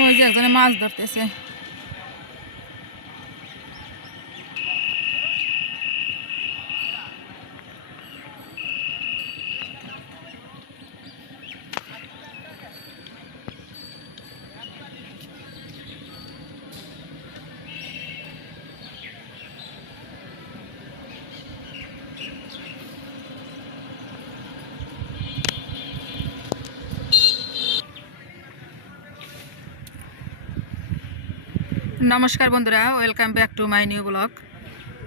ওই যে একজনে মাছ ধরতেছে। নমস্কার বন্ধুরা, welcome back to my new blog.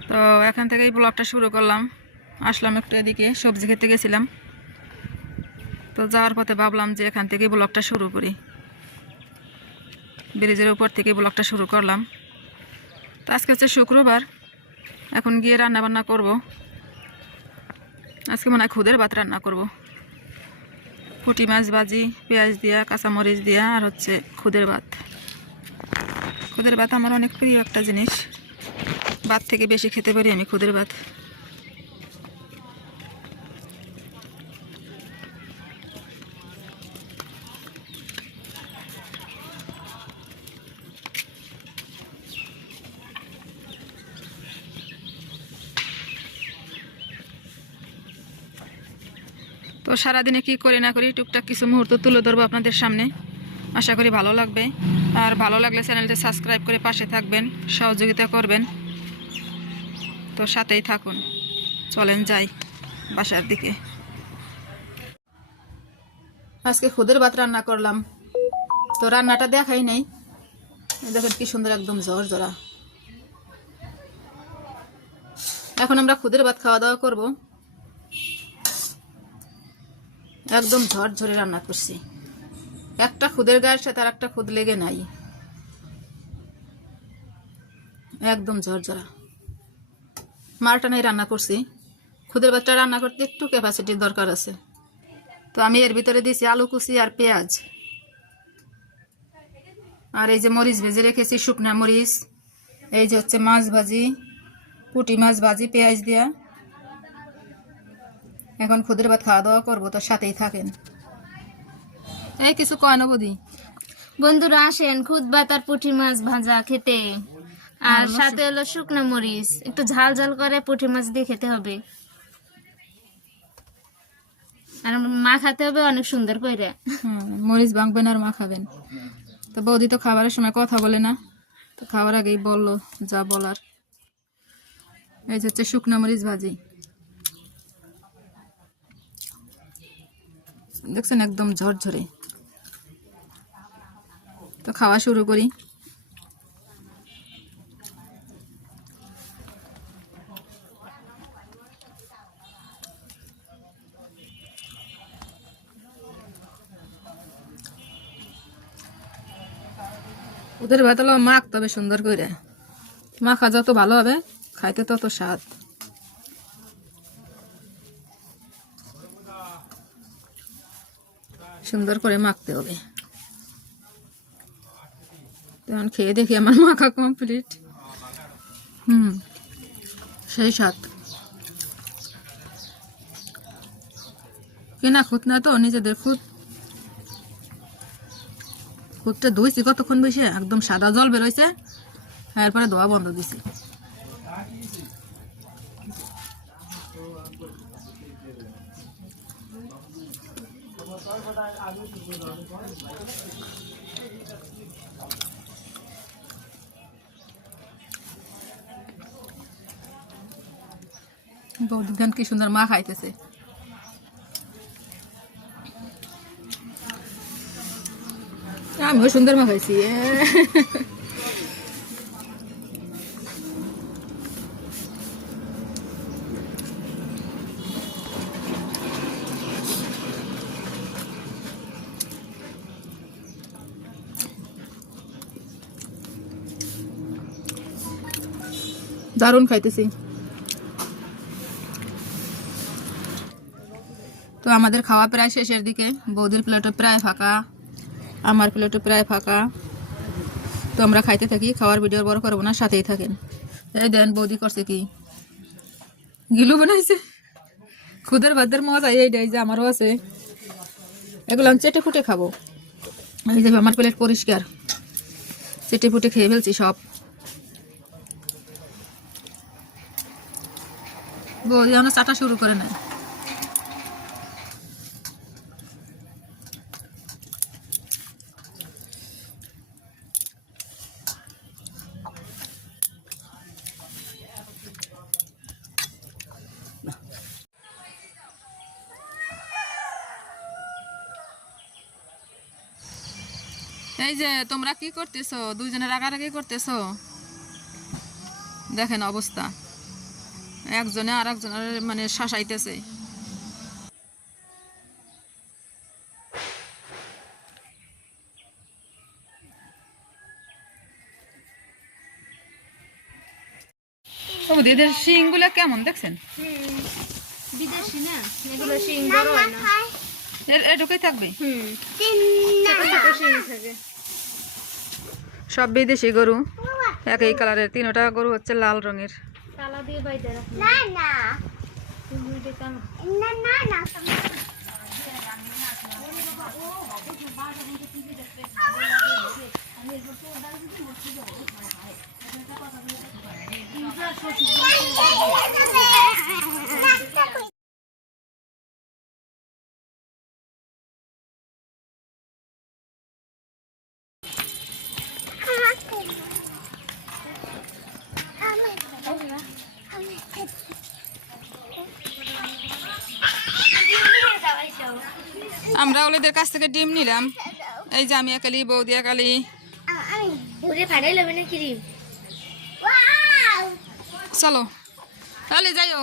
তো এখান থেকেই ব্লগটা শুরু করলাম। আসলাম একটু এদিকে, সবজি খেতে গেছিলাম। তো যাওয়ার পথে ভাবলাম যে এখান থেকেই ব্লগটা শুরু করি। ব্রিজের উপর থেকে ব্লগটা শুরু করলাম। তো আজকে হচ্ছে শুক্রবার, এখন গিয়ে রান্না বান্না করব। আজকে মনে হয় খুদের ভাত রান্না করব। পুঁটি মাছ ভাজি, পেঁয়াজ দিয়া, কাঁচামরিচ দিয়া, আর হচ্ছে খুদের ভাত। খুদের ভাত আমার অনেক প্রিয় একটা জিনিস। ভাত থেকে বেশি খেতে পারি আমি খুদের ভাত। তো সারাদিনে কি করি না করি টুকটাক কিছু মুহূর্ত তুলে ধরবো আপনাদের সামনে। আশা করি ভালো লাগবে। আর ভালো লাগলে চ্যানেলটা সাবস্ক্রাইব করে পাশে থাকবেন, সহযোগিতা করবেন। তো সাথেই থাকুন। চলেন যাই বাসার দিকে। আজকে খুদের ভাত রান্না করলাম। তো রান্নাটা দেখাই নেই, দেখেন কি সুন্দর, একদম ঝরঝরা। এখন আমরা খুদের ভাত খাওয়া দাওয়া করব। একদম ঝরঝরে রান্না করছি। একটা খুদের গায়ের সাথে আর একটা খুদ লেগে নাই, একদম ঝরঝরা। মালটা নাই রান্না করছি। খুদের ভাতটা রান্না করতে একটু ক্যাপাসিটির দরকার আছে। তো আমি এর ভিতরে দিয়েছি আলু কুচি আর পেঁয়াজ, আর এই যে মরিচ ভেজে রেখেছি, শুকনা মরিচ। এই যে হচ্ছে মাছ ভাজি, পুঁটি মাছ ভাজি পেঁয়াজ দিয়া। এখন খুদের ভাত খাওয়া দাওয়া করবো, তো সাথেই থাকেন। এই কিছু কয় না বৌদি? বন্ধুরা আসেন খুদ ভাত আর পুঁটি মাছ ভাজা খেতে। আর সাথে হলো শুকনো মরিচ, একটু ঝাল ঝাল করে পুঁটি মাছ দিয়ে খেতে হবে। আর মা খাতে হবে অনেক সুন্দর করে। মরিচ ভাঙবেন আর মা খাবেন। তো বৌদি তো খাবারের সময় কথা বলে না, তো খাওয়ার আগেই বললো যা বলার। এই যে হচ্ছে শুকনো মরিচ ভাজি, দেখছেন একদম ঝরঝরে। তো খাওয়া শুরু করি। ওদের ভাত হলো মাখতে হবে সুন্দর করে। মাখা যত ভালো হবে খাইতে তত স্বাদ। সুন্দর করে মাখতে হবে। এখন খেয়ে দেখি আমার মাখা কমপ্লিট। সেই স্বাদ। কেনা খুঁত না তো, নিজেদের খুঁত। খুঁতটা ধুইছি কতক্ষণ বসে, একদম সাদা জল বেরোইছে। এরপরে ধোয়া বন্ধ দিছি। বৌদি ধান কি সুন্দর মা খাইতেছে। আমিও সুন্দর মা খাইছি। দারুণ খাইতেছি। তো আমাদের খাওয়া প্রায় শেষের দিকে। বৌদির প্লেটও প্রায় ফাঁকা, আমার প্লেটও প্রায় ফাঁকা। তো আমরা খাইতে থাকি, খাওয়ার ভিডিও বড় করবো না, সাথেই থাকেন। এই দেন বৌদি করছে কি, গিলু বানাইছে। খুদের ভাতের মজা এইটাই যে আমারও আছে। এগুলো আমি চেটে ফুটে খাবো। এই যে আমার প্লেট পরিষ্কার। চেটে ফুটে খেয়ে ফেলছি সব। বৌদি আমরা চাটা শুরু করে নাই। এই যে তোমরা কি করতেছো, দুইজনের রাগারাগি করতেছো, দেখেন অবস্থা, একজনে আর একজনের মানে শাসাইতেছে। এদের শিংগুলা কেমন দেখছেন? বিদেশি না, এগুলো শিং বড় হয় না। এটুকুই থাকবে। ছোট ছোট শিং থাকে। সব বিদেশি গরু, একই কালারের। তিনটা গরু হচ্ছে লাল রঙের। তালা দিয়ে বাইতে রাখো। আমরা ওদের কাছ থেকে ডিম নিলাম। এই যে আমি একালি, বৌদি একালি। চলো তাহলে যাইও।